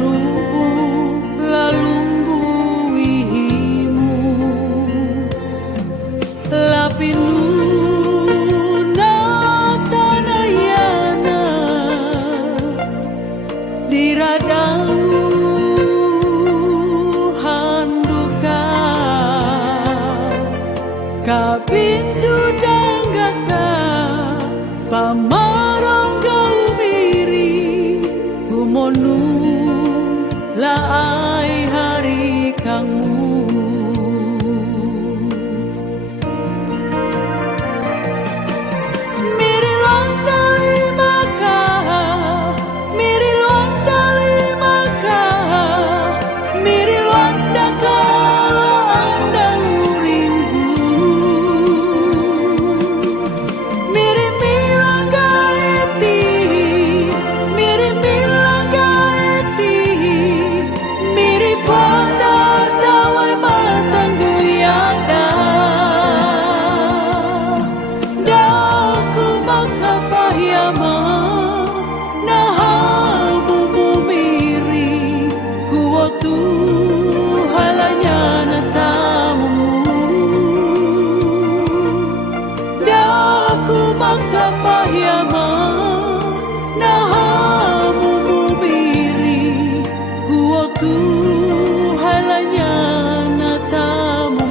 rubu lalumbu ihimu lapinu natanayana diradamu handuka kabindu danggaka pamarangga umiri kumonu laai hari kangmu miri lontali maka miri lontali maka miri lontaka andang uringku miri milangga eti miri milangga eti miri pada dawai matanggu yada daku makapayama nahamu mumiri kuotu halanya natamu daku makapayama nahamu mumiri kuotu halanya natamu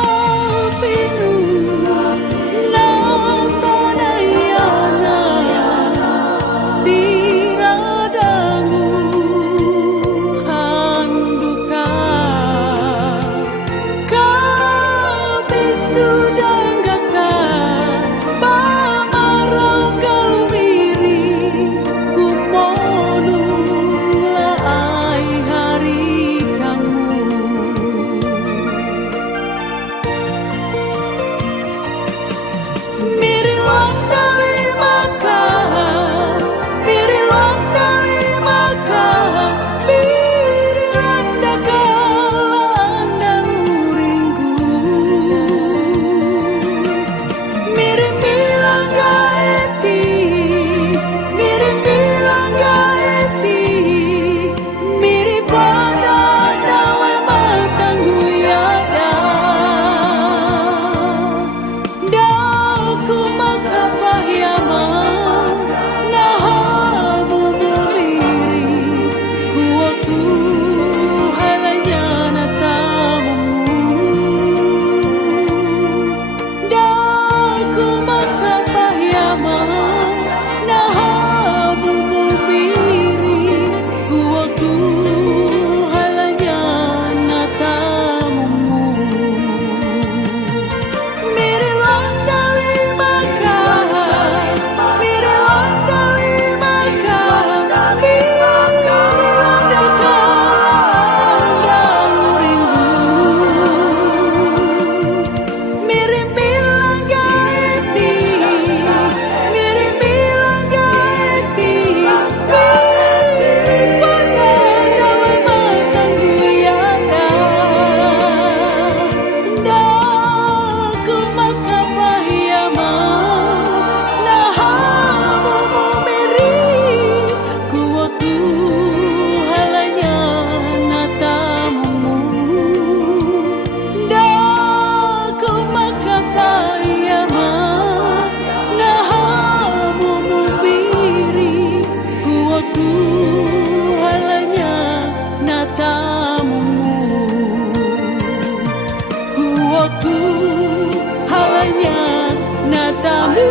lapinu natanayana diradamu handuka kabindu danggaka pamarangga umiri kumonu laai hari kamu miri lontali maka miri lontali maka miri landaka landang uringku miri milangga eti miri milangga eti miri pada dawai matanggu yada daku makapayama nahamu mumiri kuotu halanya natamu daku makapayama nahamu mumiri kuotu halanya natamu miri lontali maka miri lontali maka miri landaka landang uringku miri milangga eti miri milangga eti miri pada dawai matanggu yada daku makapayama nahamu mumiri kuotu halanya natamu daku makapayama nahamu mumiri kuotu halanya natamu kuotu halanya natamu